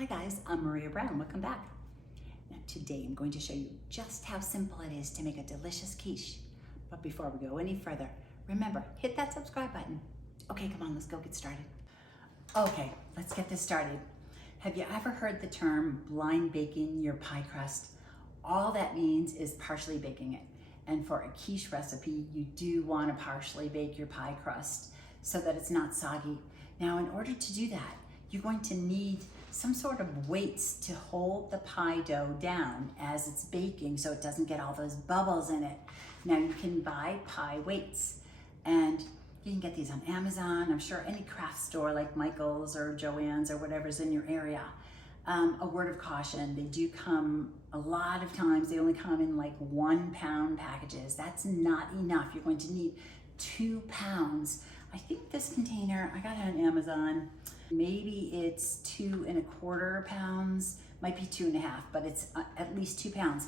Hi guys, I'm Maria Brown, welcome back. Now today I'm going to show you just how simple it is to make a delicious quiche. But before we go any further, remember, hit that subscribe button. Okay, come on, let's go get started. Okay, let's get this started. Have you ever heard the term blind baking your pie crust? All that means is partially baking it. And for a quiche recipe, you do want to partially bake your pie crust so that it's not soggy. Now, in order to do that, you're going to need some sort of weights to hold the pie dough down as it's baking so it doesn't get all those bubbles in it. Now you can buy pie weights and you can get these on Amazon. I'm sure any craft store like Michael's or Joann's or whatever's in your area. A word of caution, they do come a lot of times, they only come in like 1 pound packages. That's not enough. You're going to need 2 pounds. I think this container, I got it on Amazon. Maybe it's 2 1/4 pounds, might be 2 1/2, but it's at least 2 pounds.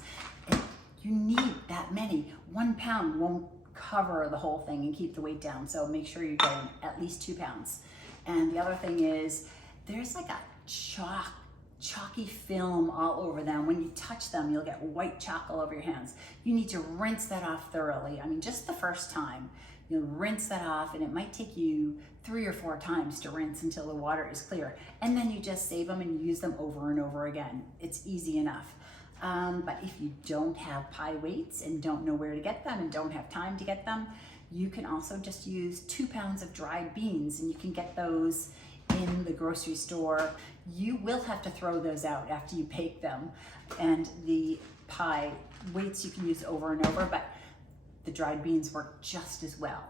And you need that many. 1 pound won't cover the whole thing and keep the weight down. So make sure you're getting at least 2 pounds. And the other thing is there's like a chalky film all over them. When you touch them, you'll get white chalk all over your hands. You need to rinse that off thoroughly. I mean, just the first time. You'll rinse that off, and it might take you 3 or 4 times to rinse until the water is clear. And then you just save them and use them over and over again. It's easy enough. But if you don't have pie weights and don't know where to get them and don't have time to get them, you can also just use 2 pounds of dried beans, and you can get those in the grocery store. You will have to throw those out after you bake them. And the pie weights you can use over and over, but the dried beans work just as well.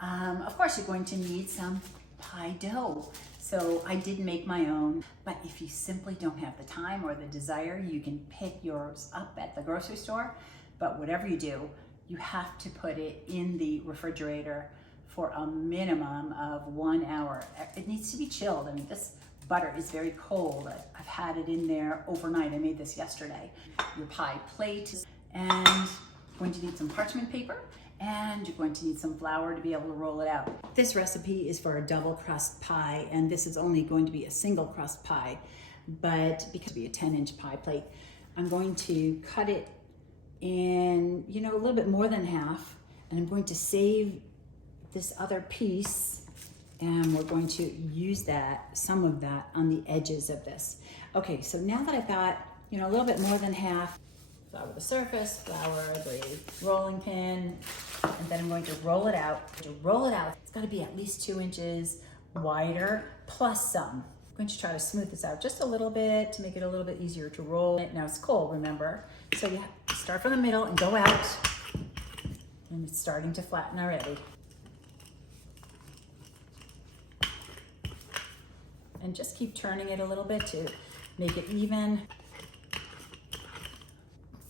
Of course, you're going to need some pie dough. So I did make my own, but if you simply don't have the time or the desire, you can pick yours up at the grocery store. But whatever you do, you have to put it in the refrigerator for a minimum of 1 hour. It needs to be chilled. I mean, this butter is very cold. I've had it in there overnight. I made this yesterday. Your pie plate, and you're going to need some parchment paper, and you're going to need some flour to be able to roll it out. This recipe is for a double crust pie, and this is only going to be a single crust pie, but because it'll be a 10-inch pie plate, I'm going to cut it in, a little bit more than half, and I'm going to save this other piece, and we're going to use some of that on the edges of this. Okay, so now that I've got, a little bit more than half, flour the surface, flour the rolling pin, and then I'm going to roll it out. To roll it out, it's got to be at least 2 inches wider, plus some. I'm going to try to smooth this out just a little bit to make it a little bit easier to roll. Now it's cold, remember? So you have to start from the middle and go out, and it's starting to flatten already. And just keep turning it a little bit to make it even.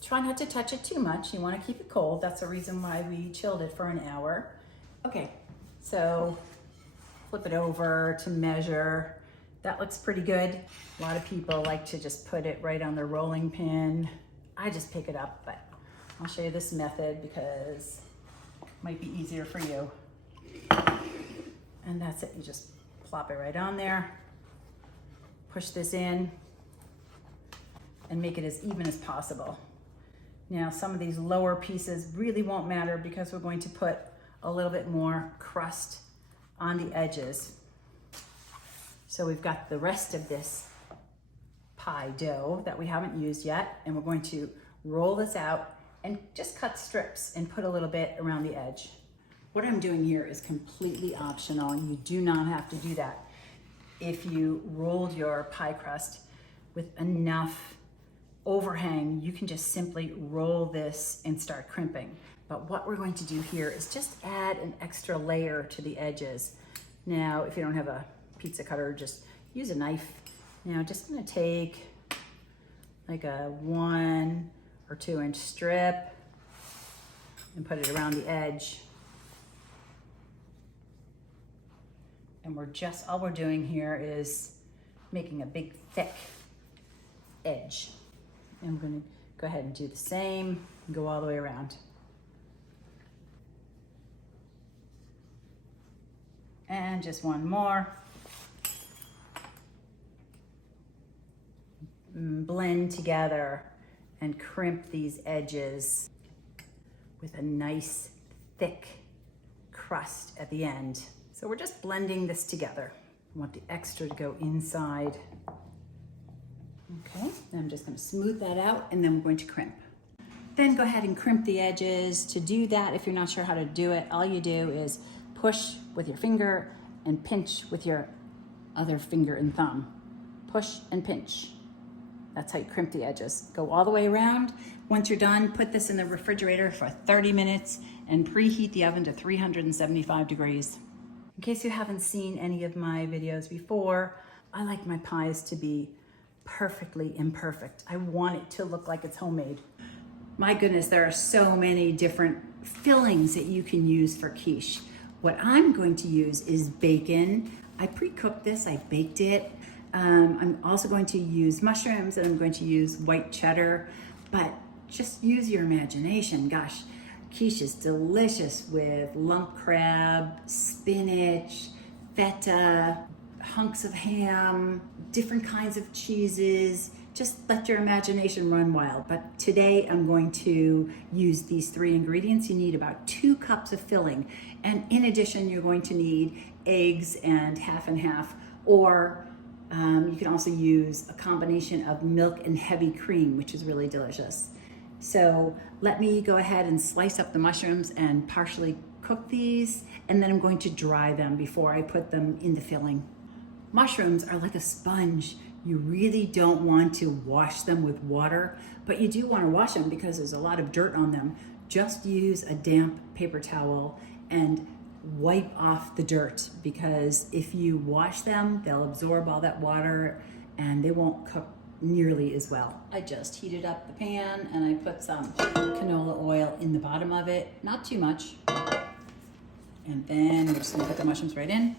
Try not to touch it too much. You want to keep it cold. That's the reason why we chilled it for an hour. Okay, so flip it over to measure. That looks pretty good. A lot of people like to just put it right on the rolling pin. I just pick it up, but I'll show you this method because it might be easier for you. And that's it. You just plop it right on there. Push this in and make it as even as possible. Now, some of these lower pieces really won't matter because we're going to put a little bit more crust on the edges. So we've got the rest of this pie dough that we haven't used yet, and we're going to roll this out and just cut strips and put a little bit around the edge. What I'm doing here is completely optional. You do not have to do that. If you rolled your pie crust with enough overhang, you can just simply roll this and start crimping. But what we're going to do here is just add an extra layer to the edges. Now, if you don't have a pizza cutter, just use a knife. Now, just gonna take like a 1 or 2 inch strip and put it around the edge. And all we're doing here is making a big thick edge. And I'm gonna go ahead and do the same and go all the way around. And just one more. blend together and crimp these edges with a nice thick crust at the end. So we're just blending this together. I want the extra to go inside. Okay, then I'm just going to smooth that out and then we're going to crimp. Then go ahead and crimp the edges. To do that, if you're not sure how to do it, all you do is push with your finger and pinch with your other finger and thumb. Push and pinch. That's how you crimp the edges. Go all the way around. Once you're done, put this in the refrigerator for 30 minutes and preheat the oven to 375 degrees. In case you haven't seen any of my videos before, I like my pies to be perfectly imperfect. I want it to look like it's homemade. My goodness, there are so many different fillings that you can use for quiche. What I'm going to use is bacon. I pre-cooked this, I baked it. I'm also going to use mushrooms and I'm going to use white cheddar, but just use your imagination. Gosh, quiche is delicious with lump crab, spinach, feta, hunks of ham, different kinds of cheeses. Just let your imagination run wild. But today I'm going to use these 3 ingredients. You need about 2 cups of filling. And in addition, you're going to need eggs and half, or you can also use a combination of milk and heavy cream, which is really delicious. So let me go ahead and slice up the mushrooms and partially cook these, and then I'm going to dry them before I put them in the filling. Mushrooms are like a sponge. You really don't want to wash them with water, but you do want to wash them because there's a lot of dirt on them. Just use a damp paper towel and wipe off the dirt, because if you wash them, they'll absorb all that water and they won't cook nearly as well. I just heated up the pan and I put some canola oil in the bottom of it, not too much. And then we're just gonna put the mushrooms right in.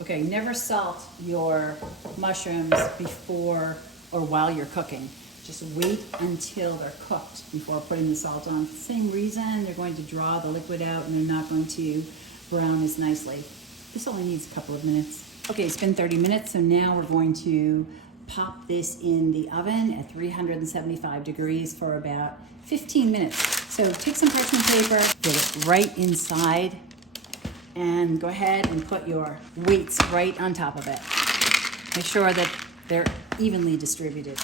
Okay, never salt your mushrooms before or while you're cooking. Just wait until they're cooked before putting the salt on. Same reason, they're going to draw the liquid out and they're not going to brown as nicely. This only needs a couple of minutes. Okay, it's been 30 minutes, so now we're going to pop this in the oven at 375 degrees for about 15 minutes. So take some parchment paper, get it right inside, and go ahead and put your weights right on top of it. Make sure that they're evenly distributed.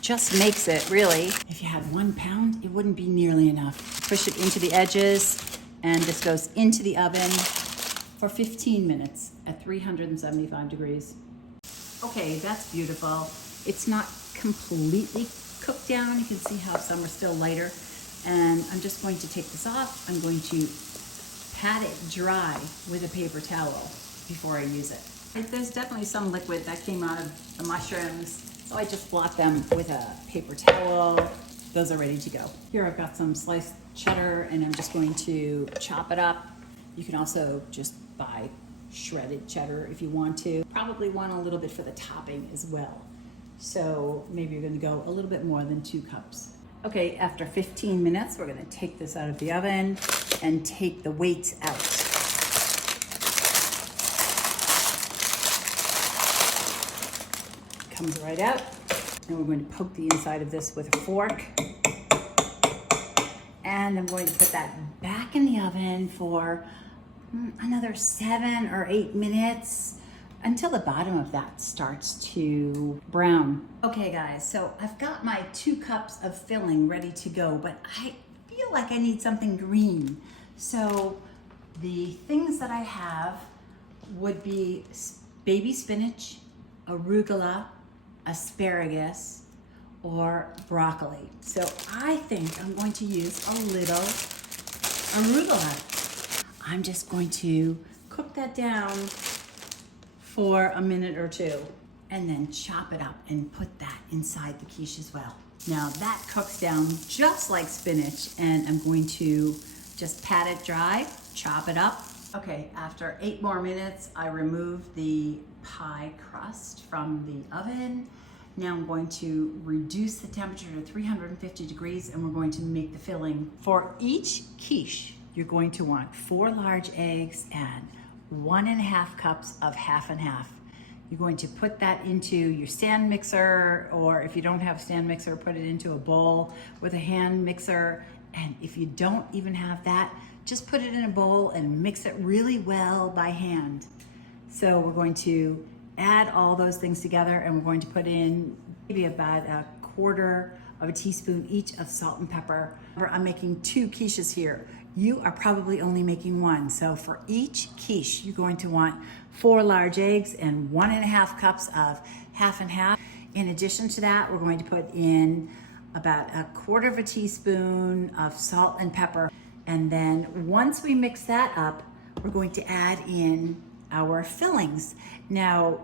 Just makes it, really. If you had 1 pound, it wouldn't be nearly enough. Push it into the edges, and this goes into the oven for 15 minutes at 375 degrees. Okay, that's beautiful. It's not completely cooked down. You can see how some are still lighter. And I'm just going to take this off. I'm going to pat it dry with a paper towel before I use it. There's definitely some liquid that came out of the mushrooms, so I just blot them with a paper towel. Those are ready to go. Here I've got some sliced cheddar and I'm just going to chop it up. You can also just buy shredded cheddar if you want to. Probably want a little bit for the topping as well. So maybe you're gonna go a little bit more than 2 cups. Okay, after 15 minutes, we're gonna take this out of the oven and take the weights out. Comes right out. And we're going to poke the inside of this with a fork. And I'm going to put that back in the oven for another 7 or 8 minutes until the bottom of that starts to brown. Okay guys, so I've got my 2 cups of filling ready to go, but I feel like I need something green. So the things that I have would be baby spinach, arugula, asparagus, or broccoli. So I think I'm going to use a little arugula. I'm just going to cook that down for a minute or 2 and then chop it up and put that inside the quiche as well. Now that cooks down just like spinach, and I'm going to just pat it dry, chop it up. Okay, after 8 more minutes, I removed the pie crust from the oven. Now I'm going to reduce the temperature to 350 degrees and we're going to make the filling. For each quiche, you're going to want 4 large eggs and 1.5 cups of half and half. You're going to put that into your stand mixer, or if you don't have a stand mixer, put it into a bowl with a hand mixer. And if you don't even have that, just put it in a bowl and mix it really well by hand. So we're going to add all those things together, and we're going to put in maybe about 1/4 of a teaspoon each of salt and pepper. I'm making 2 quiches here. You are probably only making 1. So for each quiche, you're going to want 4 large eggs and 1.5 cups of half and half. In addition to that, we're going to put in about 1/4 of a teaspoon of salt and pepper. And then once we mix that up, we're going to add in our fillings. Now,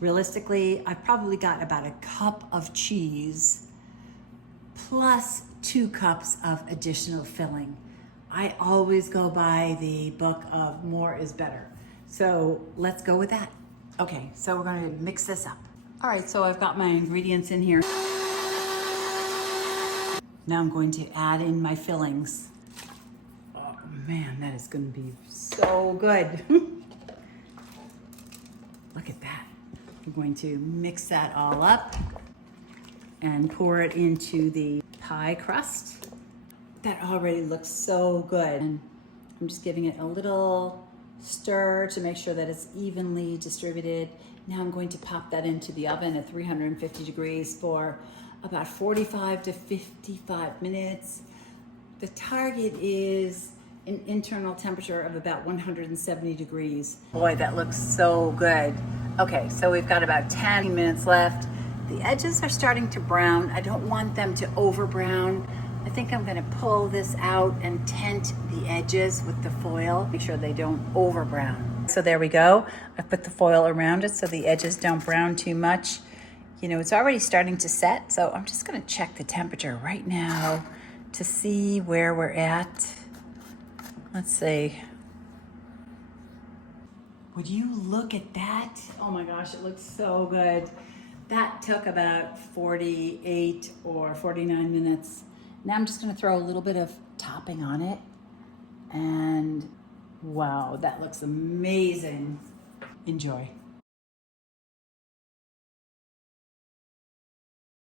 realistically, I've probably got about 1 cup of cheese plus 2 cups of additional filling. I always go by the book of more is better. So let's go with that. Okay, so we're going to mix this up. All right, so I've got my ingredients in here. Now I'm going to add in my fillings. Oh man, that is going to be so good. Look at that. We're going to mix that all up and pour it into the pie crust. That already looks so good. And I'm just giving it a little stir to make sure that it's evenly distributed. Now I'm going to pop that into the oven at 350 degrees for about 45 to 55 minutes. The target is an internal temperature of about 170 degrees. Boy, that looks so good. Okay, so we've got about 10 minutes left. The edges are starting to brown. I don't want them to over brown. I think I'm gonna pull this out and tent the edges with the foil, make sure they don't over brown. So there we go. I put the foil around it so the edges don't brown too much. You know, it's already starting to set, so I'm just gonna check the temperature right now to see where we're at. Let's see. Would you look at that? Oh my gosh, it looks so good. That took about 48 or 49 minutes. Now I'm just gonna throw a little bit of topping on it. And wow, that looks amazing. Enjoy.